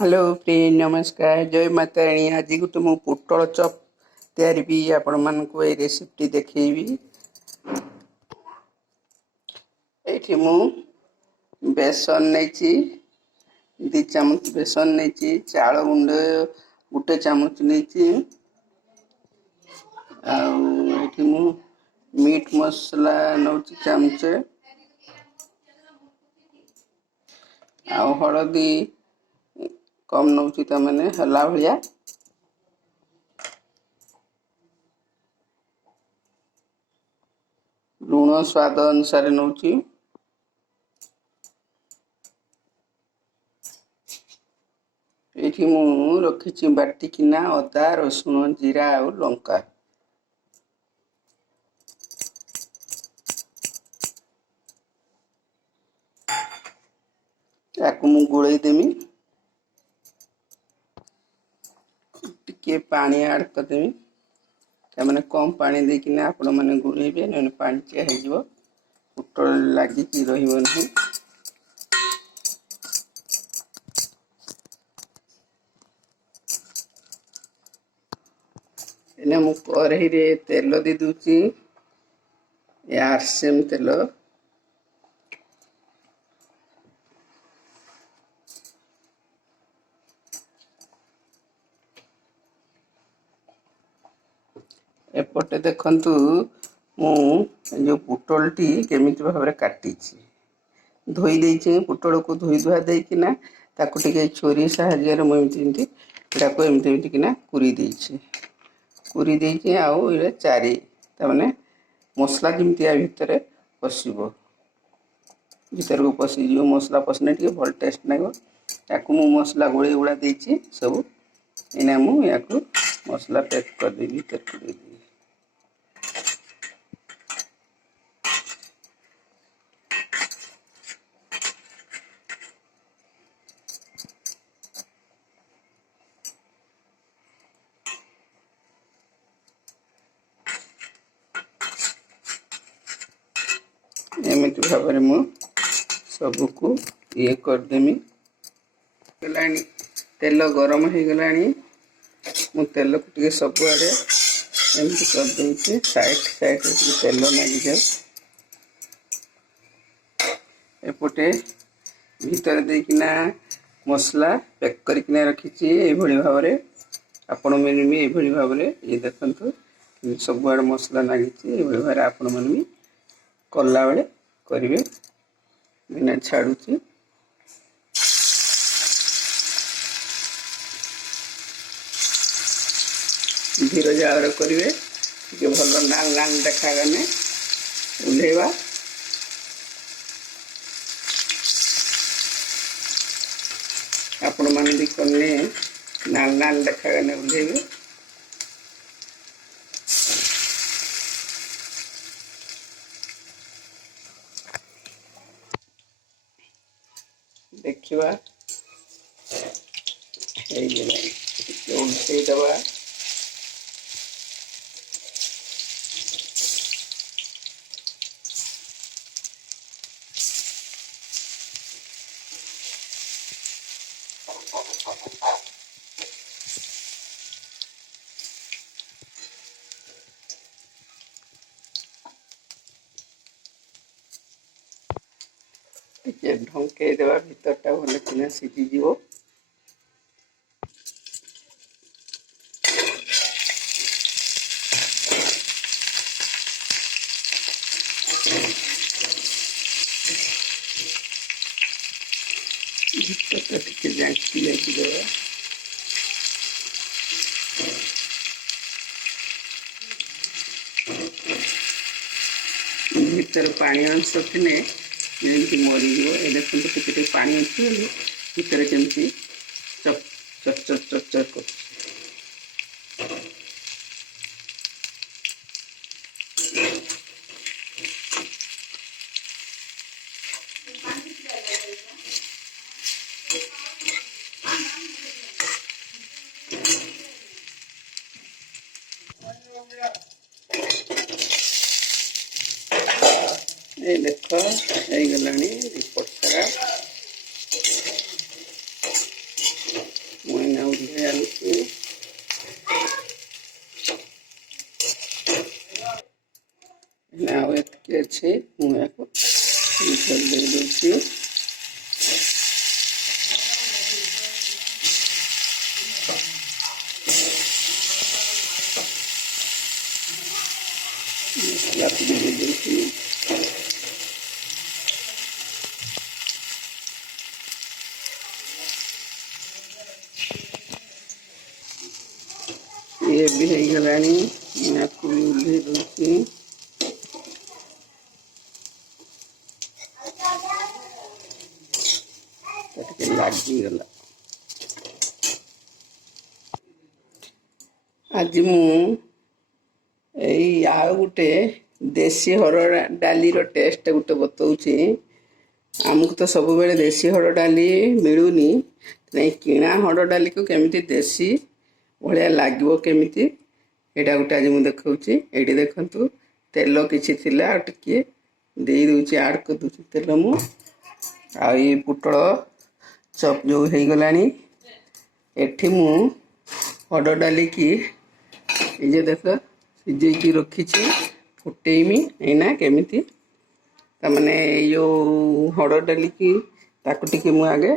Hello friend, नमस्कार, जय माता राणी। आज गोटे मु पोटल चप तैयारी भी आपण मानक ए रेसिपी देखी। ये मु बेसन नहीं 2 चामच बेसन नहीं, चाउल गुंड गोटे चामच नहीं, मु मीट मसला नौ चामचे, हलदी कम नौ मैंने हला भाया, लुण स्वाद अनुसार नौ, ये मु रखी बाटिकिना अदा रसुण जीरा और लंका। याकू मु गोलेदेमी, टिके पानी ऐड करदेमी। मैंने कम पानी देकिना आपण मैंने गोलेबे ना पानी हो पोटल लगिकी रही। एने मु कढ़ई रे तेल दे दूची, आरसीएम तेल। एपटे देखंतु मु जो पोटल टी केमिति भाबरे काटी धोई देछि। पोटल को धोई धुआ देकिना ताकू टिके छोरी साहाय्य एमती ताको एमती किना कुरी देछि। कुरी देछि आउ इले चारी तमाने मसला जेमती आ भितर पसिबो, भीतर को पसी जो मसला पसने टिके भल टेस्ट नागो। ताकू मु मसला गोळे गुळा देछि सब। एना मु याकू मसला पैक कर दे भीतर को दे। एमती भाव मु सबको ये करदेमी। गलानी तेल गरम हो गलानी, मु तेल को टिके सब आड़े एमती कर देछि। साइड साइड तेल लगी जाए। एपटे भीतर देकिना मसला पैक करकिना रखी एभली भाव में आपण मैंने भी एभली भाव में ये देखंतु सब आड़े मसला लगी एभली भाव आपण मैंने भी कला बेले करेंगे। बिना छाड़ुची धीर जाल करेंगे, भल लाल लाल देखागने उल्हेवा। आपण मैंने भी कने लाल लाल देखागने उल्हेबे। देखिवा उल्टे दबा। ढंके देवा भीतरटा भल कि सीझीज। भीतरटा टिके जांकी जांकी देवा। भीतर पानी अंश थे जमी मरीज ये देखते टे पानी अच्छे भीतर केमती चक चक चक चक चक कर। ये देख गलानी रिपोर्ट सारा। ଟିକେ ଅଛି ମୁଁ ୟାକୁ ଦେଇ ଦେଉଛି। ମସଲା ଟିକେ ଦେଇ ଦେଉଛି। ये भी ହେଇଗଲାଣି ୟାକୁ ବି ଓହ୍ଲେଇ ଦେଉଛି। ଟିକେ ଲାଗିଗଲା। ଆଜି ମୁଁ ଏଇ ଆଉ ଗୋଟେ ଦେଶୀ ହରଡ଼ ଡାଲିର ଟେଷ୍ଟ ଗୋଟେ ବତାଉଛି। ଆମକୁ ତ ସବୁବେଳେ ଦେଶୀ ହରଡ଼ ଡାଲି ମିଳୁନି, କିଣା ହରଡ଼ ଡାଲିକୁ କେମିତି ଦେଶୀ ଭଳିଆ ଲାଗିବ କେମିତି ଏଇଟା ଗୋଟେ ଆଜି ମୁଁ ଦେଖାଉଛି। ଏଇଠି ଦେଖନ୍ତୁ ତେଲ କିଛି ଥିଲା, ଆଉ ଟିକେ ଦେଇ ଦେଉଛି, ଆଡ଼୍ କରିଦେଉଛି ତେଲ ମୁଁ। ଆଉ ଏଇ ପୋଟଳ ଚପ୍ ଯେଉଁ ହେଇଗଲାଣି। ଏଠି ମୁଁ ହରଡ଼ ଡାଲିକି এই যে ଦେଖ ସିଝେଇକି ରଖିଛି, ଫୁଟେଇମି ଏଇନା କେମିତି। ତାମାନେ ଏଇ ଯେଉଁ ହରଡ଼ ଡାଲିକି ତାକୁ ଟିକେ ମୁଁ ଆଗେ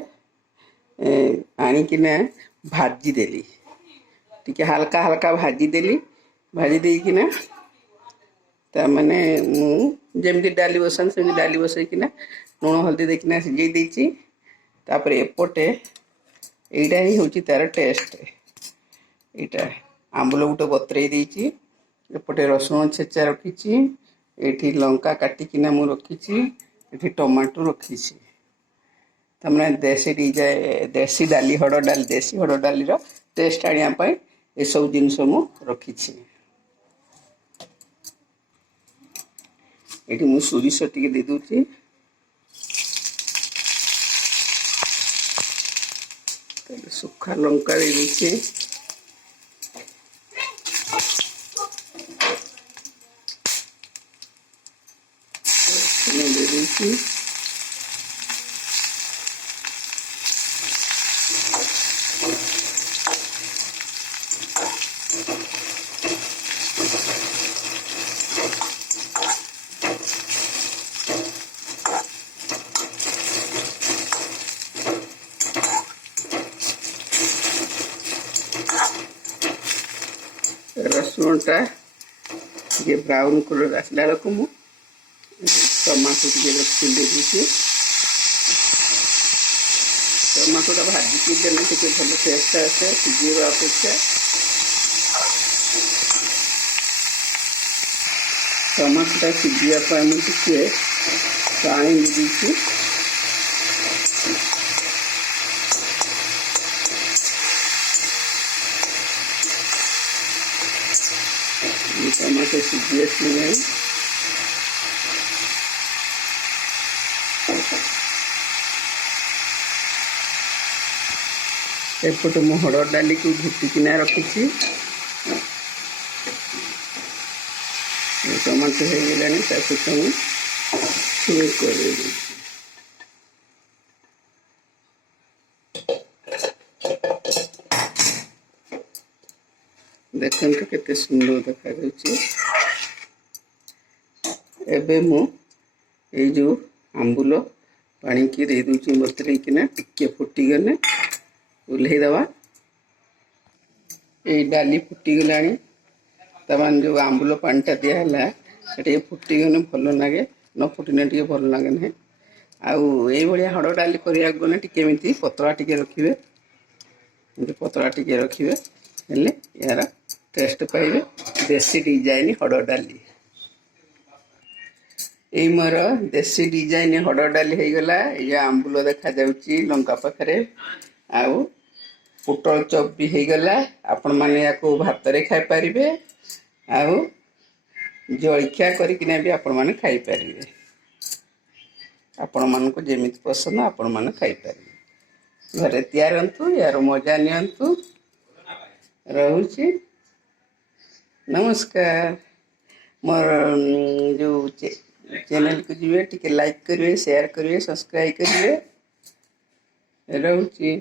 ଆଣିକିନା ଭାଜିଦେଲି, ଟିକେ ହାଲକା ହାଲକା ଭାଜିଦେଲି। ଭାଜି ଦେଇକିନା ତାମାନେ ମୁଁ ଯେମିତି ଡାଲି ବସାନ୍ତି ସେମିତି ଡାଲି ବସେଇକିନା ଲୁଣ ହଳଦୀ ଦେଇକିନା ସିଝେଇ ଦେଇଛି। ତାପରେ ଏପଟେ ଏଇଟା ହିଁ ହେଉଛି ତାର ଟେଷ୍ଟ। ଏଇଟା ଆମ୍ବୁଲ ଗୋଟେ ବତରେଇ ଦେଇଛି, ଏପଟେ ରସୁଣ ଛେଚା ରଖିଛି, ଏଇଠି ଲଙ୍କା କାଟିକିନା ମୁଁ ରଖିଛି, ଏଠି ଟମାଟୋ ରଖିଛି। ତାମାନେ ଦେଶୀ ଡାଲି ହରଡ଼ ଡାଲି ଦେଶୀ ହରଡ଼ ଡାଲିର ଟେଷ୍ଟ ଆଣିବା ପାଇଁ ଏସବୁ ଜିନିଷ ମୁଁ ରଖିଛି। ଏଠି ମୁଁ ସୋରିଷ ଟିକେ ଦେଇ ଦେଉଛି, ଶୁଖା ଲଙ୍କା ଦେଇ ଦେଉଛି, ଦେଇ ଦେଉଛି, ରସୁଣଟା ଟିକେ ବ୍ରାଉନ୍ କଲର୍ ଆସିଲା ବେଳକୁ ମୁଁ ଟମାଟୋ ଟିକେ ରଖିକି ଦେଇଦେଉଛି। ଟମାଟୋଟା ଭାଜିକି ଦେଲେ ଟିକେ ଭଲ ଟେଷ୍ଟ ଆସେ ସିଝେଇବା ଅପେକ୍ଷା। ଟମାଟୋଟା ସିଝିବା ପାଇଁ ମୁଁ ଟିକେ ପାଣି ଦେଇଛି। ଟମାଟୋ ସିଝି ଆସିଲାଣି। ଏପଟେ ମୁଁ ହରଡ଼ ଡାଲିକୁ ଘୁଟିକିନା ରଖିଛି। ଟମାଟୋ ହେଇଗଲାଣି, ତାକୁ ସବୁ ଛୁଇଁ କରିଦେଇଛି। ଦେଖନ୍ତୁ କେତେ ସୁନ୍ଦର ଦେଖାଯାଉଛି। ଏବେ ମୁଁ ଏଇ ଯେଉଁ ଆମ୍ବୁଲ ପାଣିକି ଦେଇ ଦେଉଛି ବତୁରେଇକିନା, ଟିକେ ଫୁଟିଗଲେ ଓହ୍ଲେଇଦେବା। ଏଇ ଡାଲି ଫୁଟିଗଲାଣି, ତାମାନେ ଯେଉଁ ଆମ୍ବୁଲ ପାଣିଟା ଦିଆହେଲା ସେଟା ଟିକେ ଫୁଟିଗଲେ ଭଲ ଲାଗେ, ନ ଫୁଟିଲେ ଟିକେ ଭଲ ଲାଗେ ନାହିଁ। ଆଉ ଏଇଭଳିଆ ହରଡ଼ ଡାଲି କରିବାକୁ ଗଲେ ଟିକେ ଏମିତି ପତଳା ଟିକେ ରଖିବେ, ଏମିତି ପତଳା ଟିକେ ରଖିବେ, ହେଲେ ଏହାର ଟେଷ୍ଟ ପାଇବେ। ଦେଶୀ ଡିଜାଇନ ହରଡ଼ ଡାଲି। ଏଇ ମୋର ଦେଶୀ ଡିଜାଇନ ହରଡ଼ ଡାଲି ହେଇଗଲା। ଏଇ ଆମ୍ବୁଲ ଦେଖାଯାଉଛି ଲଙ୍କା ପାଖରେ, ଆଉ ପୋଟଳ ଚପ୍ ବି ହେଇଗଲା। ଆପଣମାନେ ୟାକୁ ଭାତରେ ଖାଇପାରିବେ, ଆଉ ଜଳଖିଆ କରିକିନା ବି ଆପଣମାନେ ଖାଇପାରିବେ। ଆପଣମାନଙ୍କୁ ଯେମିତି ପସନ୍ଦ ଆପଣମାନେ ଖାଇପାରିବେ। ଘରେ ତିଆରନ୍ତୁ, ୟାର ମଜା ନିଅନ୍ତୁ। ରହୁଛି, ନମସ୍କାର। ମୋର ଯେଉଁ ଚ୍ୟାନେଲକୁ ଯିବେ, ଟିକେ ଲାଇକ୍ କରିବେ, ସେୟାର କରିବେ, ସବସ୍କ୍ରାଇବ୍ କରିବେ। ରହୁଛି।